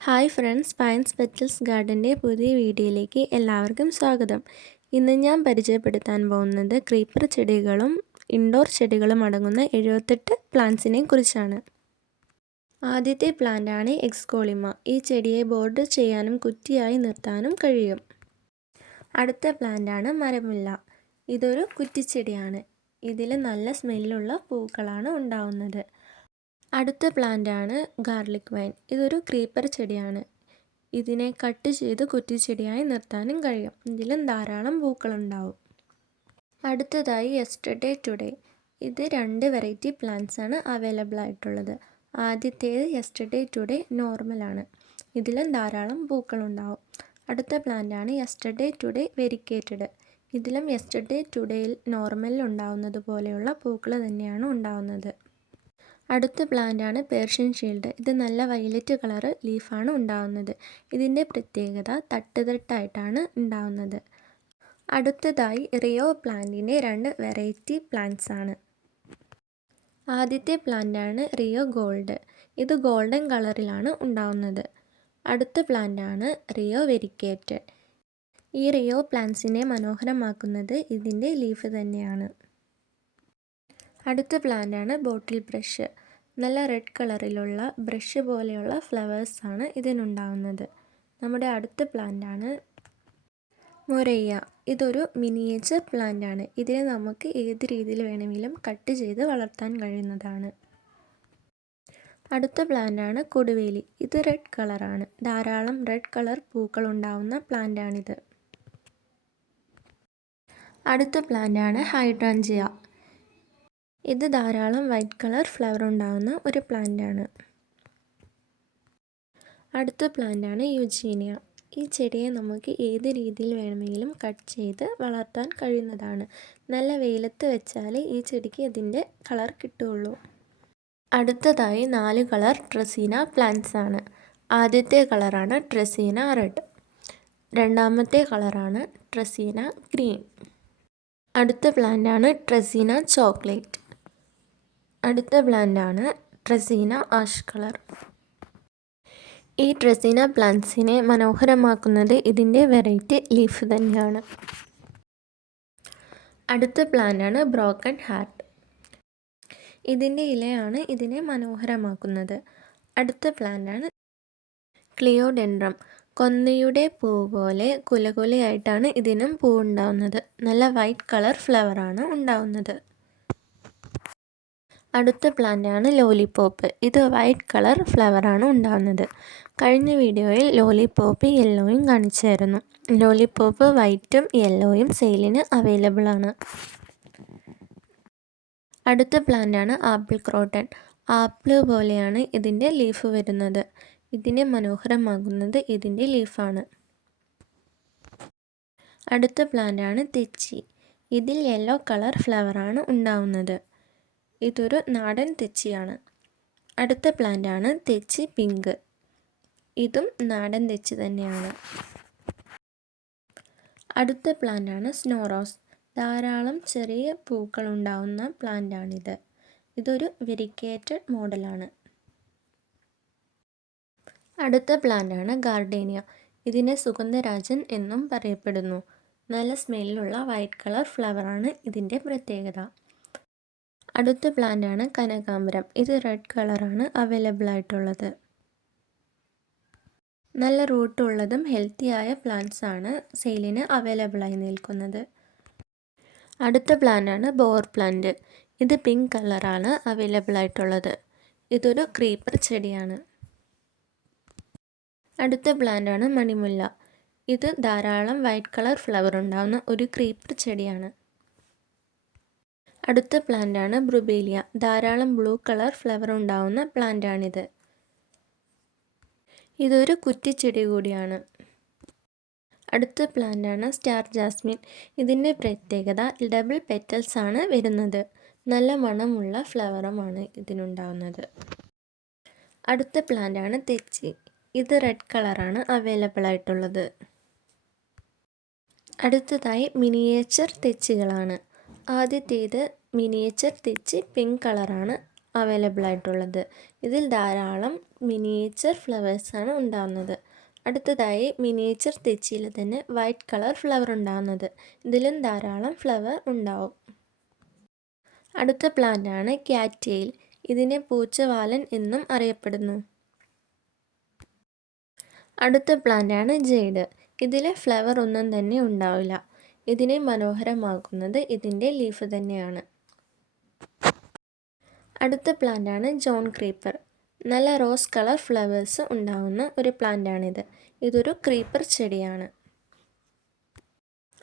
Hi friends pines petals ഗാർഡന്റെ പുതിയ വീഡിയോയിലേക്ക് എല്ലാവർക്കും സ്വാഗതം. ഇന്ന് ഞാൻ പരിചയപ്പെടുത്താൻ പോകുന്നത് ക്രീപ്പർ ചെടികളും ഇൻഡോർ ചെടികളും അടങ്ങുന്ന എഴുപത്തെട്ട് പ്ലാന്റ്സിനെ കുറിച്ചാണ്. ആദ്യത്തെ പ്ലാന്റാണ് എക്സ്കോളിമ. ഈ ചെടിയെ ബോർഡർ ചെയ്യാനും കുറ്റിയായി നിർത്താനും കഴിയും. അടുത്ത പ്ലാന്റാണ് മരമില്ല. ഇതൊരു കുറ്റിച്ചെടിയാണ്. ഇതിൽ നല്ല സ്മെല്ലുള്ള പൂക്കളാണ് ഉണ്ടാവുന്നത്. അടുത്ത പ്ലാന്റാണ് ഗാർലിക് വൈൻ. ഇതൊരു ക്രീപ്പർ ചെടിയാണ്. ഇതിനെ കട്ട് ചെയ്ത് കുറ്റിച്ചെടിയായി നിർത്താനും കഴിയും. ഇതിലും ധാരാളം പൂക്കളുണ്ടാവും. അടുത്തതായി യെസ്റ്റർഡേ ടുഡേ. ഇത് രണ്ട് വെറൈറ്റി പ്ലാന്റ്സ് ആണ് അവൈലബിൾ ആയിട്ടുള്ളത്. ആദ്യത്തേത് യെസ്റ്റർഡേ ടുഡേ നോർമലാണ് ഇതിലും ധാരാളം പൂക്കളുണ്ടാവും. അടുത്ത പ്ലാന്റാണ് യെസ്റ്റർഡേ ടുഡേ വെരിക്കേറ്റഡ്. ഇതിലും യെസ്റ്റർഡേ ടുഡേയിൽ നോർമലിൽ ഉണ്ടാവുന്നത് പോലെയുള്ള പൂക്കൾ തന്നെയാണ് ഉണ്ടാവുന്നത്. അടുത്ത പ്ലാന്റ് ആണ് പേർഷ്യൻ ഷീൽഡ്. ഇത് നല്ല വയലറ്റ് കളറ് ലീഫാണ് ഉണ്ടാവുന്നത്. ഇതിന്റെ പ്രത്യേകത തട്ടുതട്ടായിട്ടാണ് ഉണ്ടാവുന്നത്. അടുത്തതായി റിയോ പ്ലാന്റിന്റെ രണ്ട് വെറൈറ്റി പ്ലാന്റ്സ് ആണ്. ആദ്യത്തെ പ്ലാന്റ് ആണ് റിയോ ഗോൾഡ്. ഇത് ഗോൾഡൻ കളറിലാണ് ഉണ്ടാവുന്നത്. അടുത്ത പ്ലാന്റ് ആണ് റിയോ വെരിക്കേറ്റ്. ഈ റിയോ പ്ലാന്റ്സിനെ മനോഹരമാക്കുന്നത് ഇതിന്റെ ലീഫ് തന്നെയാണ്. അടുത്ത പ്ലാന്റ് ആണ് ബോട്ടിൽ ബ്രഷ്. നല്ല റെഡ് കളറിലുള്ള ബ്രഷ് പോലെയുള്ള ഫ്ലവേഴ്സാണ് ഇതിനുണ്ടാകുന്നത് നമ്മുടെ അടുത്ത പ്ലാന്റാണ് മൊരയ്യ. ഇതൊരു മിനിയേച്ചർ പ്ലാന്റാണ് ഇതിനെ നമുക്ക് ഏത് രീതിയിൽ വേണമെങ്കിലും കട്ട് ചെയ്ത് വളർത്താൻ കഴിയുന്നതാണ്. അടുത്ത പ്ലാന്റാണ് കൊടുവേലി. ഇത് റെഡ് കളറാണ് ധാരാളം റെഡ് കളർ പൂക്കൾ ഉണ്ടാവുന്ന പ്ലാന്റാണിത് അടുത്ത പ്ലാന്റാണ് ഹൈഡ്രാഞ്ചിയ ഇത് ധാരാളം വൈറ്റ് കളർ ഫ്ലവർ ഉണ്ടാകുന്ന ഒരു പ്ലാന്റ് ആണ്. അടുത്ത പ്ലാന്റ് ആണ് യുജീനിയ. ഈ ചെടിയെ നമുക്ക് ഏത് രീതിയിൽ വേണമെങ്കിലും കട്ട് ചെയ്ത് വളർത്താൻ കഴിയുന്നതാണ്. നല്ല വെയിലത്ത് വെച്ചാൽ ഈ ചെടിക്ക് ഇതിന്റെ കളർ കിട്ടുകയുള്ളൂ. അടുത്തതായി നാല് കളർ ട്രസീന പ്ലാന്റ്സ് ആണ്. ആദ്യത്തെ കളറാണ് ട്രസീന റെഡ് രണ്ടാമത്തെ കളറാണ് ട്രസീന ഗ്രീൻ അടുത്ത പ്ലാന്റ് ആണ് ട്രസീന ചോക്ലേറ്റ്. അടുത്ത പ്ലാന്റാണ് ട്രസീന ആഷ് കളർ. ഈ ട്രസീന പ്ലാന്റ്സിനെ മനോഹരമാക്കുന്നത് ഇതിന്റെ വെറൈറ്റി ലീഫ് തന്നെയാണ്. അടുത്ത പ്ലാന്റാണ് ബ്രോക്കൺ ഹാർട്ട്. ഇതിന്റെ ഇലയാണ് ഇതിനെ മനോഹരമാക്കുന്നത്. അടുത്ത പ്ലാന്റാണ് ക്ലിയോഡെൻഡ്രം. കൊന്നയുടെ പൂ പോലെ കുലകുലയായിട്ടാണ് ഇതിനും പൂ ഉണ്ടാവുന്നത്. നല്ല വൈറ്റ് കളർ ഫ്ലവറാണ് ഉണ്ടാവുന്നത്. അടുത്ത പ്ലാന്റാണ് ലോലിപോപ്പ്. ഇത് വൈറ്റ് കളർ ഫ്ലവറാണ് ഉണ്ടാകുന്നത് കഴിഞ്ഞ വീഡിയോയിൽ ലോലിപോപ്പ് യെല്ലോയും കാണിച്ചായിരുന്നു. ലോലിപോപ്പ് വൈറ്റും യെല്ലോയും സെയിലിന് അവൈലബിൾ ആണ്. അടുത്ത പ്ലാന്റാണ് ആപ്പിൾ ക്രോട്ടൺ. ആപ്പിൾ പോലെയാണ് ഇതിന്റെ ലീഫ് വരുന്നത്. ഇതിനെ മനോഹരമാകുന്നത് ഇതിന്റെ ലീഫാണ്. അടുത്ത പ്ലാന്റാണ് തെച്ചി. ഇതിൽ യെല്ലോ കളർ ഫ്ലവറാണ് ഉണ്ടാവുന്നത്. ഇതൊരു നാടൻ തെച്ചിയാണ്. അടുത്ത പ്ലാന്റാണ് തെച്ചി പിങ്ക്. ഇതും നാടൻ തെച്ചി തന്നെയാണ്. അടുത്ത പ്ലാന്റാണ് സ്നോറോസ്. ധാരാളം ചെറിയ പൂക്കൾ ഉണ്ടാവുന്ന പ്ലാന്റാണിത്. ഇതൊരു വെരിക്കേറ്റഡ് മോഡലാണ്. അടുത്ത പ്ലാന്റാണ് ഗാർഡേനിയ. ഇതിനെ സുഗന്ധരാജൻ എന്നും പറയപ്പെടുന്നു. നല്ല സ്മെല്ലുള്ള വൈറ്റ് കളർ ഫ്ലവറാണ് ഇതിന്റെ പ്രത്യേകത. അടുത്ത പ്ലാന്റാണ് കനകാംബരം. ഇത് റെഡ് കളറാണ് അവൈലബിൾ ആയിട്ടുള്ളത്. നല്ല റൂട്ട് ഉള്ളതും ഹെൽത്തി ആയ പ്ലാന്റ്സ് ആണ് സെയിലിന് അവൈലബിൾ ആയി നിൽക്കുന്നത്. അടുത്ത പ്ലാന്റാണ് ബോർ പ്ലാന്റ് ഇത് പിങ്ക് കളറാണ് അവൈലബിൾ ആയിട്ടുള്ളത്. ഇതൊരു ക്രീപ്പർ ചെടിയാണ്. അടുത്ത പ്ലാന്റാണ് മണിമുല്ല. ഇത് ധാരാളം വൈറ്റ് കളർ ഫ്ലവർ ഉണ്ടാകുന്ന ഒരു ക്രീപ്പർ ചെടിയാണ്. അടുത്ത പ്ലാന്റാണ് ബ്രുബേലിയ. ധാരാളം ബ്ലൂ കളർ ഫ്ലവർ ഉണ്ടാവുന്ന പ്ലാന്റാണിത്. ഇതൊരു കുറ്റിച്ചെടി കൂടിയാണ്. അടുത്ത പ്ലാന്റാണ് സ്റ്റാർ ജാസ്മിൻ. ഇതിന്റെ പ്രത്യേകത ഡബിൾ പെറ്റൽസ് ആണ് വരുന്നത്. നല്ല മണമുള്ള ഫ്ലവറുമാണ് ഇതിനുണ്ടാവുന്നത്. അടുത്ത പ്ലാന്റാണ് തെച്ചി. ഇത് റെഡ് കളറാണ് അവൈലബിൾ ആയിട്ടുള്ളത്. അടുത്തതായി മിനിയേച്ചർ തെച്ചുകളാണ്. ആദ്യത്തേത് മിനിയേച്ചർ തെച്ചി പിങ്ക് കളറാണ് അവൈലബിൾ ആയിട്ടുള്ളത്. ഇതിൽ ധാരാളം മിനിയേച്ചർ ഫ്ലവേഴ്സാണ് ഉണ്ടാകുന്നത് അടുത്തതായി മിനിയേച്ചർ തെച്ചിയിൽ തന്നെ വൈറ്റ് കളർ ഫ്ലവർ ഉണ്ടാകുന്നത് ഇതിലും ധാരാളം ഫ്ലവർ ഉണ്ടാവും. അടുത്ത പ്ലാന്റാണ് ക്യാറ്റെയിൽ ഇതിനെ പൂച്ചവാലൻ എന്നും അറിയപ്പെടുന്നു. അടുത്ത പ്ലാന്റാണ് ജെയ്ഡ് ഇതിലെ ഫ്ലവർ ഒന്നും തന്നെ ഉണ്ടാവില്ല. ഇതിനെ മനോഹരമാക്കുന്നത് ഇതിന്റെ ലീഫ് തന്നെയാണ്. അടുത്ത പ്ലാന്റാണ് ജോൺ ക്രീപ്പർ. നല്ല റോസ് കളർ ഫ്ലവേഴ്സ് ഉണ്ടാവുന്ന ഒരു പ്ലാന്റാണിത്. ഇതൊരു ക്രീപ്പർ ചെടിയാണ്.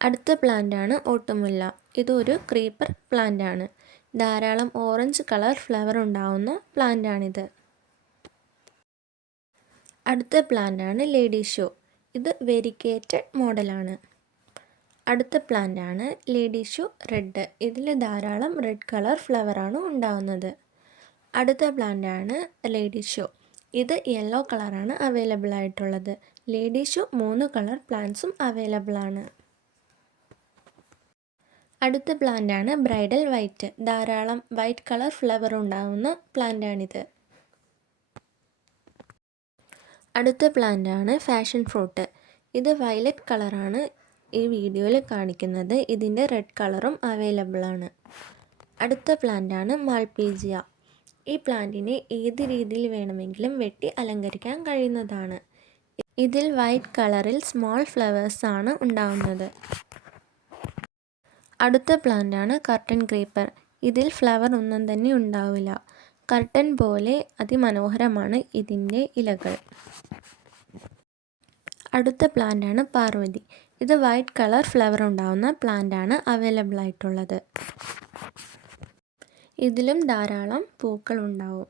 അടുത്ത പ്ലാന്റാണ് ഓട്ടുമുല്ല. ഇതൊരു ക്രീപ്പർ പ്ലാന്റാണ്. ധാരാളം ഓറഞ്ച് കളർ ഫ്ലവർ ഉണ്ടാവുന്ന പ്ലാന്റാണിത്. അടുത്ത പ്ലാന്റാണ് ലേഡി ഷോ. ഇത് വെരിക്കേറ്റഡ് മോഡലാണ്. അടുത്ത പ്ലാന്റാണ് ലേഡി ഷോ റെഡ്. ഇതിൽ ധാരാളം റെഡ് കളർ ഫ്ലവറാണ് ഉണ്ടാകുന്നത് അടുത്ത പ്ലാന്റാണ് ലേഡി ഷോ. ഇത് യെല്ലോ കളറാണ് അവൈലബിൾ ആയിട്ടുള്ളത് ലേഡി ഷോ മൂന്ന് കളർ പ്ലാന്റ്സും അവൈലബിൾ ആണ് അടുത്ത പ്ലാന്റാണ് ബ്രൈഡൽ വൈറ്റ്. ധാരാളം വൈറ്റ് കളർ ഫ്ലവർ ഉണ്ടാകുന്ന പ്ലാന്റാണിത് അടുത്ത പ്ലാന്റാണ് ഫാഷൻ ഫ്രൂട്ട്. ഇത് വയലറ്റ് കളറാണ് ഈ വീഡിയോയിൽ കാണിക്കുന്നത്. ഇതിന്റെ റെഡ് കളറും അവൈലബിൾ ആണ് അടുത്ത പ്ലാന്റാണ് മാൾപീജിയ. ഈ പ്ലാന്റിനെ ഏത് രീതിയിൽ വേണമെങ്കിലും വെട്ടി അലങ്കരിക്കാൻ കഴിയുന്നതാണ്. ഇതിൽ വൈറ്റ് കളറിൽ സ്മോൾ ഫ്ലവേഴ്സ് ആണ് ഉണ്ടാവുന്നത്. അടുത്ത പ്ലാന്റാണ് കർട്ടൻ ക്രീപ്പർ. ഇതിൽ ഫ്ലവർ ഒന്നും തന്നെ ഉണ്ടാവില്ല. കർട്ടൻ പോലെ അതിമനോഹരമാണ് ഇതിന്റെ ഇലകൾ. അടുത്ത പ്ലാന്റാണ് പാർവതി. ഇത് വൈറ്റ് കളർ ഫ്ലവർ ഉണ്ടാവുന്ന പ്ലാന്റാണ് അവൈലബിൾ ആയിട്ടുള്ളത്. ഇതിലും ധാരാളം പൂക്കൾ ഉണ്ടാവും.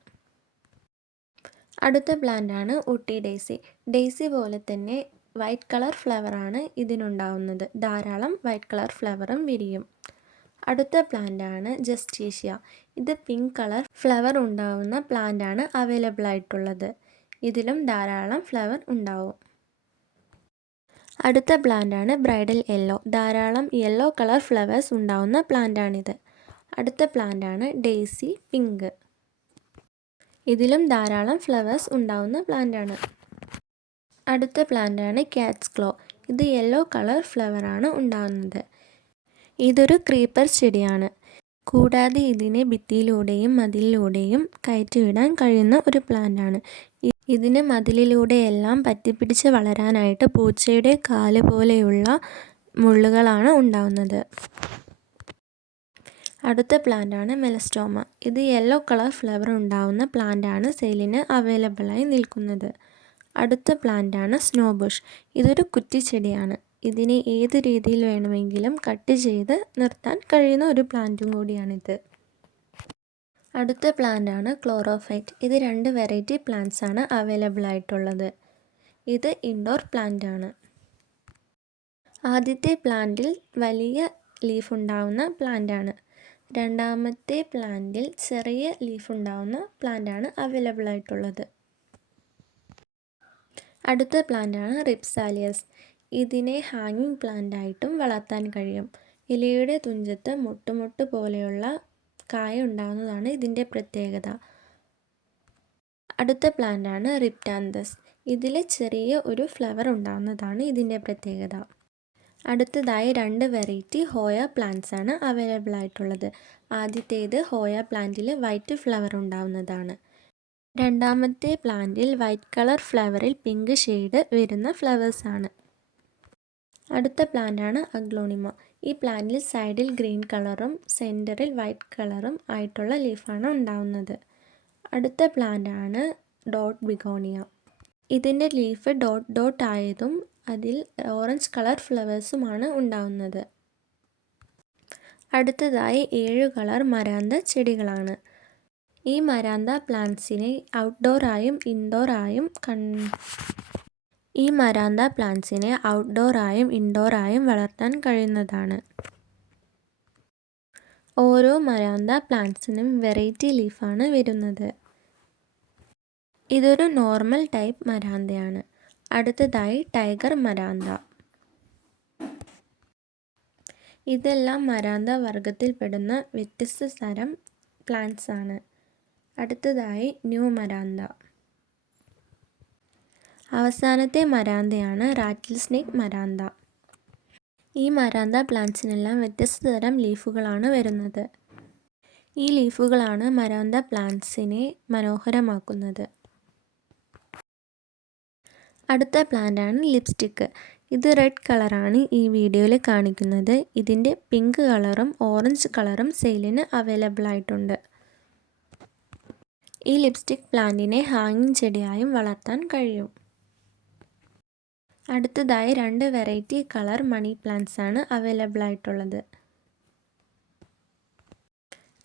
അടുത്ത പ്ലാന്റ് ആണ് ഊട്ടി ഡേസി ഡേസി പോലെ തന്നെ വൈറ്റ് കളർ ഫ്ലവറാണ് ഇതിനുണ്ടാവുന്നത്. ധാരാളം വൈറ്റ് കളർ ഫ്ലവറും വിരിയും. അടുത്ത പ്ലാന്റ് ആണ് ജസ്റ്റീഷ്യ ഇത് പിങ്ക് കളർ ഫ്ലവർ ഉണ്ടാവുന്ന പ്ലാന്റ് ആണ് അവൈലബിൾ ആയിട്ടുള്ളത്. ഇതിലും ധാരാളം ഫ്ലവർ ഉണ്ടാവും. അടുത്ത പ്ലാന്റ് ആണ് ബ്രൈഡൽ യെല്ലോ ധാരാളം യെല്ലോ കളർ ഫ്ലവേഴ്സ് ഉണ്ടാവുന്ന പ്ലാന്റാണിത് അടുത്ത പ്ലാന്റ് ആണ് ഡേസി പിങ്ക്. ഇതിലും ധാരാളം ഫ്ലവേഴ്സ് ഉണ്ടാവുന്ന പ്ലാന്റ് ആണ്. അടുത്ത പ്ലാന്റ് ആണ് ക്യാറ്റ്സ് ക്ലോ ഇത് യെല്ലോ കളർ ഫ്ലവർ ആണ് ഉണ്ടാകുന്നത് ഇതൊരു ക്രീപ്പർ ചെടിയാണ്. കൂടാതെ ഇതിനെ ഭിത്തിയിലൂടെയും മതിലിലൂടെയും കയറ്റിവിടാൻ കഴിയുന്ന ഒരു പ്ലാന്റാണ് ഇതിന് മതിലിലൂടെയെല്ലാം പറ്റിപ്പിടിച്ച് വളരാനായിട്ട് പൂച്ചയുടെ കാൽ പോലെയുള്ള മുള്ളുകളാണ് ഉണ്ടാവുന്നത്. അടുത്ത പ്ലാന്റാണ് മെലസ്റ്റോമ. ഇത് യെല്ലോ കളർ ഫ്ലവർ ഉണ്ടാവുന്ന പ്ലാന്റാണ് സെയിലിന് അവൈലബിളായി നിൽക്കുന്നത്. അടുത്ത പ്ലാന്റാണ് സ്നോ ബുഷ്. ഇതൊരു കുറ്റിച്ചെടിയാണ് ഇതിനെ ഏത് രീതിയിൽ വേണമെങ്കിലും കട്ട് ചെയ്ത് നിർത്താൻ കഴിയുന്ന ഒരു പ്ലാന്റും കൂടിയാണിത്. അടുത്ത പ്ലാന്റാണ് ക്ലോറോഫൈറ്റ്. ഇത് രണ്ട് വെറൈറ്റി പ്ലാന്റ്സ് ആണ് അവൈലബിൾ ആയിട്ടുള്ളത് ഇത് ഇൻഡോർ പ്ലാന്റ് ആണ് ആദ്യത്തെ പ്ലാന്റിൽ വലിയ ലീഫ് ഉണ്ടാവുന്ന പ്ലാന്റ് ആണ് രണ്ടാമത്തെ പ്ലാന്റിൽ ചെറിയ ലീഫ് ഉണ്ടാവുന്ന പ്ലാന്റ് ആണ് അവൈലബിൾ ആയിട്ടുള്ളത്. അടുത്ത പ്ലാന്റാണ് റിപ്സാലിയസ് ഇതിനെ ഹാങ്ങിങ് പ്ലാന്റ് ആയിട്ടും വളർത്താൻ കഴിയും. ഇലയുടെ തുഞ്ചത്ത് മുട്ടുമുട്ട് പോലെയുള്ള കായ ഉണ്ടാകുന്നതാണ് ഇതിന്റെ പ്രത്യേകത. അടുത്ത പ്ലാന്റാണ് റിപ്റ്റാന്തസ് ഇതിൽ ചെറിയ ഒരു ഫ്ലവർ ഉണ്ടാകുന്നതാണ് ഇതിന്റെ പ്രത്യേകത. അടുത്തതായി രണ്ട് വെറൈറ്റി ഹോയ പ്ലാന്റ്സ് ആണ് അവൈലബിൾ ആയിട്ടുള്ളത്. ആദ്യത്തേത് ഹോയ പ്ലാന്റിൽ വൈറ്റ് ഫ്ലവർ ഉണ്ടാവുന്നതാണ്. രണ്ടാമത്തെ പ്ലാന്റിൽ വൈറ്റ് കളർ ഫ്ലവറിൽ പിങ്ക് ഷെയ്ഡ് വരുന്ന ഫ്ലവേഴ്സ് ആണ്. അടുത്ത പ്ലാന്റാണ് അഗ്ലോണിമ. ഈ പ്ലാന്റിൽ സൈഡിൽ ഗ്രീൻ കളറും സെന്ററിൽ വൈറ്റ് കളറും ആയിട്ടുള്ള ലീഫാണ് ഉണ്ടാവുന്നത്. അടുത്ത പ്ലാന്റാണ് ഡോട്ട് ബിഗോണിയ. ഇതിന്റെ ലീഫ് ഡോട്ട് ഡോട്ട് ആയതും അതിൽ ഓറഞ്ച് കളർ ഫ്ലവേഴ്സുമാണ് ഉണ്ടാവുന്നത്. അടുത്തതായി ഏഴ് കളർ മരാന്ത ചെടികളാണ്. ഈ മരാന്ത പ്ലാന്റ്സിനെ ഔട്ട്ഡോറായും ഇൻഡോറായും കൺ ഈ മരാന്ത പ്ലാന്റ്സിനെ ഔട്ട്ഡോറായും ഇൻഡോറായും വളർത്താൻ കഴിയുന്നതാണ്. ഓരോ മരാന്ത പ്ലാന്റ്സിനും വെറൈറ്റി ലീഫാണ് വരുന്നത്. ഇതൊരു നോർമൽ ടൈപ്പ് മരാന്തയാണ്. അടുത്തതായി ടൈഗർ മരാന്ത. ഇതെല്ലാം മരാന്ത വർഗത്തിൽപ്പെടുന്ന വ്യത്യസ്ത തരം പ്ലാന്റ്സ് ആണ്. അടുത്തതായി ന്യൂ മരാന്ത. അവസാനത്തെ മരാന്തയാണ് റാറ്റിൽ സ്നേക്ക് മരാന്ത. ഈ മരാന്ത പ്ലാന്റ്സിനെല്ലാം വ്യത്യസ്ത തരം ലീഫുകളാണ് വരുന്നത്. ഈ ലീഫുകളാണ് മരാന്ത പ്ലാന്റ്സിനെ മനോഹരമാക്കുന്നത്. അടുത്ത പ്ലാന്റാണ് ലിപ്സ്റ്റിക്ക് ഇത് റെഡ് കളറാണ് ഈ വീഡിയോയിൽ കാണിക്കുന്നത്. ഇതിന്റെ പിങ്ക് കളറും ഓറഞ്ച് കളറും സെയിലിന് അവൈലബിൾ ആയിട്ടുണ്ട്. ഈ ലിപ്സ്റ്റിക് പ്ലാന്റിനെ ഹാങ്ങിങ് ചെടിയായും വളർത്താൻ കഴിയും. അടുത്തതായി രണ്ട് വെറൈറ്റി കളർ മണി പ്ലാന്റ്സ് ആണ് അവൈലബിൾ ആയിട്ടുള്ളത്.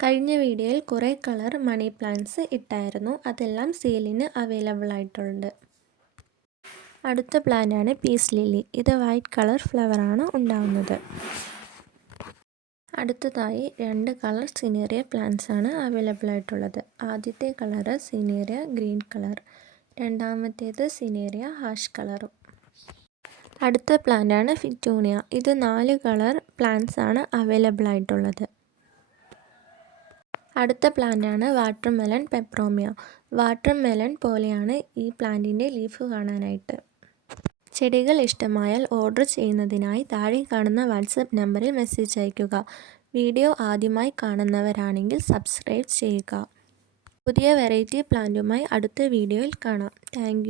കഴിഞ്ഞ വീഡിയോയിൽ കുറേ കളർ മണി പ്ലാന്റ്സ് ഇട്ടായിരുന്നു. അതെല്ലാം സെയിലിന് അവൈലബിൾ ആയിട്ടുണ്ട്. അടുത്ത പ്ലാന്റാണ് പീസ് ലില്ലി ഇത് വൈറ്റ് കളർ ഫ്ലവറാണ് ഉണ്ടാവുന്നത്. അടുത്തതായി രണ്ട് കളർ സിനേറിയ പ്ലാന്റ്സ് ആണ് അവൈലബിൾ ആയിട്ടുള്ളത്. ആദ്യത്തെ കളറ് സിനേറിയ ഗ്രീൻ കളർ രണ്ടാമത്തേത് സിനേറിയ ഹാഷ് കളറും അടുത്ത പ്ലാന്റാണ് ഫിറ്റൂണിയ ഇത് നാല് കളർ പ്ലാന്റ്സ് ആണ് അവൈലബിൾ ആയിട്ടുള്ളത്. അടുത്ത പ്ലാന്റാണ് watermelon peperomia watermelon പോലെയാണ് ഈ പ്ലാന്റിന്റെ ലീഫ് കാണാനായിട്ട്. ചെടികൾ ഇഷ്ടമായാൽ ഓർഡർ ചെയ്യുന്നതിനായി താഴെ കാണുന്ന വാട്സപ്പ് നമ്പറിൽ മെസ്സേജ് അയയ്ക്കുക. വീഡിയോ ആദ്യമായി കാണുന്നവരാണെങ്കിൽ സബ്സ്ക്രൈബ് ചെയ്യുക. പുതിയ വെറൈറ്റി പ്ലാന്റുമായി അടുത്ത വീഡിയോയിൽ കാണാം. താങ്ക്